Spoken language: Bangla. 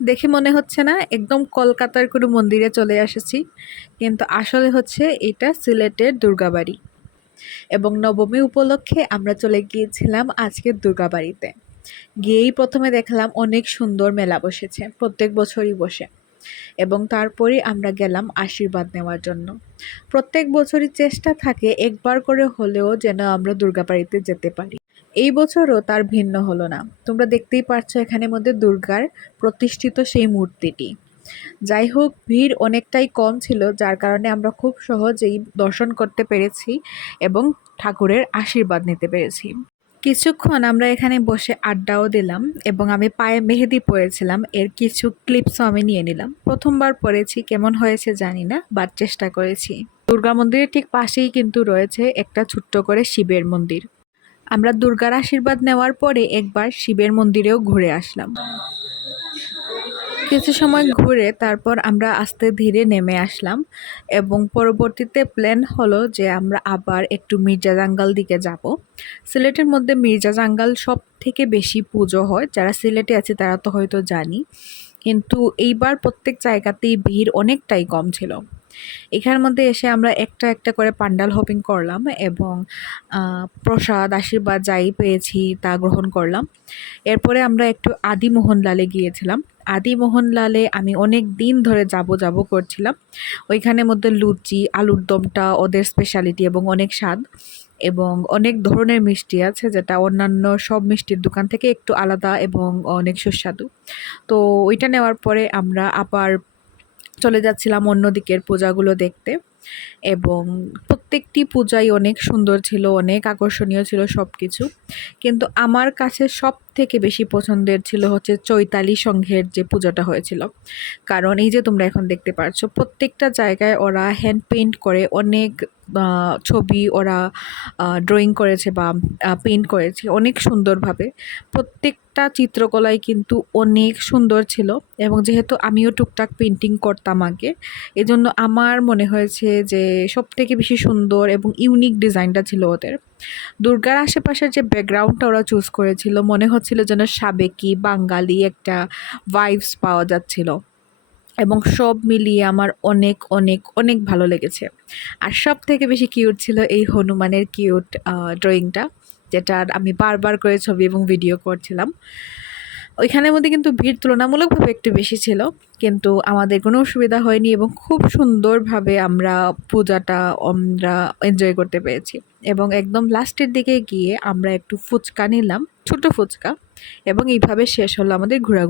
দেখে মনে হচ্ছে না, একদম কলকাতার কোনো মন্দিরে চলে এসেছি। কিন্তু আসলে হচ্ছে এটা সিলেটের দুর্গাবাড়ি। এবং নবমী উপলক্ষে আমরা চলে গিয়েছিলাম আজকের দুর্গাবাড়িতে। গিয়েই প্রথমে দেখলাম অনেক সুন্দর মেলা বসেছে, প্রত্যেক বছরই বসে। এবং তারপরে আমরা গেলাম আশীর্বাদ নেওয়ার জন্য। প্রত্যেক বছরই চেষ্টা থাকে একবার করে হলেও যেন আমরা দুর্গাবাড়িতে যেতে পারি। এই বছরও তার ভিন্ন হলো না। তোমরা দেখতেই পারছ এখানের মধ্যে দুর্গার প্রতিষ্ঠিত সেই মূর্তিটি। যাই হোক, ভিড় অনেকটাই কম ছিল, যার কারণে আমরা খুব সহজেই দর্শন করতে পেরেছি এবং ঠাকুরের আশীর্বাদ নিতে পেরেছি। কিছুক্ষণ আমরা এখানে বসে আড্ডাও দিলাম এবং আমি পায়ে মেহেদি পরেছিলাম, এর কিছু ক্লিপসও আমি নিয়ে নিলাম। প্রথমবার পরেছি, কেমন হয়েছে জানি না বাট চেষ্টা করেছি। দুর্গা মন্দিরের ঠিক পাশেই কিন্তু রয়েছে একটা ছোট্ট করে শিবের মন্দির। আমরা দুর্গার আশীর্বাদ নেওয়ার পরে একবার শিবের মন্দিরেও ঘুরে আসলাম। কিছু সময় ঘুরে তারপর আমরা আস্তে ধীরে নেমে আসলাম এবং পরবর্তীতে প্ল্যান হলো যে আমরা আবার একটু মির্জা জাঙ্গাল দিকে যাব। সিলেটের মধ্যে মির্জা জাঙ্গাল সব থেকে বেশি পুজো হয়। যারা সিলেটে আছে তারা তো হয়তো জানি। কিন্তু এইবার প্রত্যেক জায়গাতেই ভিড় অনেকটাই কম ছিল। এখানের মধ্যে এসে আমরা একটা একটা করে পান্ডাল হপিং করলাম এবং প্রসাদ, আশীর্বাদ যাই পেয়েছি তা গ্রহণ করলাম। এরপরে আমরা একটু আদি মোহনলালে গিয়েছিলাম। আদি মোহনলালে আমি অনেক দিন ধরে যাব যাব করছিলাম। ওইখানের মধ্যে লুচি, আলুর দমটা, ওদের স্পেশালিটি এবং অনেক স্বাদ এবং অনেক ধরনের মিষ্টি আছে যেটা অন্যান্য সব মিষ্টির দোকান থেকে একটু আলাদা এবং অনেক সুস্বাদু। তো ওইটা নেওয়ার পরে আমরা আবার চলে যাচ্ছিলাম অন্য দিকের পূজাগুলো দেখতে। এবং প্রত্যেকটি পূজাই অনেক সুন্দর ছিল, অনেক আকর্ষণীয় ছিল সব কিছু কিন্তু আমার কাছে সব থেকে বেশি পছন্দের ছিল হচ্ছে চৈতালি সংঘের যে পূজাটা হয়েছিল। কারণ এই যে তোমরা এখন দেখতে পাচ্ছ প্রত্যেকটা জায়গায় ওরা হ্যান্ড পেইন্ট করে, অনেক ছবি ওরা ড্রয়িং করেছে বা পেইন্ট করেছে অনেক সুন্দরভাবে। প্রত্যেকটা চিত্রকলাই কিন্তু অনেক সুন্দর ছিল এবং যেহেতু আমিও টুকটাক পেন্টিং করতাম আগে। এজন্য আমার মনে হয়েছে যে সব থেকে বেশি সুন্দর এবং ইউনিক ডিজাইনটা ছিল ওদের। দুর্গার আশেপাশের যে ব্যাকগ্রাউন্ডটা ওরা চুজ করেছিল, মনে হচ্ছিল যেন সাবেকি, বাঙালি একটা ভাইবস পাওয়া যাচ্ছিল। এবং সব মিলিয়ে আমার অনেক অনেক অনেক ভালো লেগেছে। আর সব থেকে বেশি কিউট ছিল এই হনুমানের কিউট ড্রয়িংটা যেটার আমি বারবার করে ছবি এবং ভিডিও করছিলাম। ওইখানের মধ্যে কিন্তু ভিড় তুলনামূলকভাবে একটু বেশি ছিল, কিন্তু আমাদের কোনো অসুবিধা হয়নি এবং খুব সুন্দরভাবে আমরা পূজাটা, আমরা এনজয় করতে পেরেছি। এবং একদম লাস্টের দিকে গিয়ে আমরা একটু ফুচকা নিলাম, ছোটো ফুচকা, এবং এইভাবে শেষ হলো আমাদের ঘোরা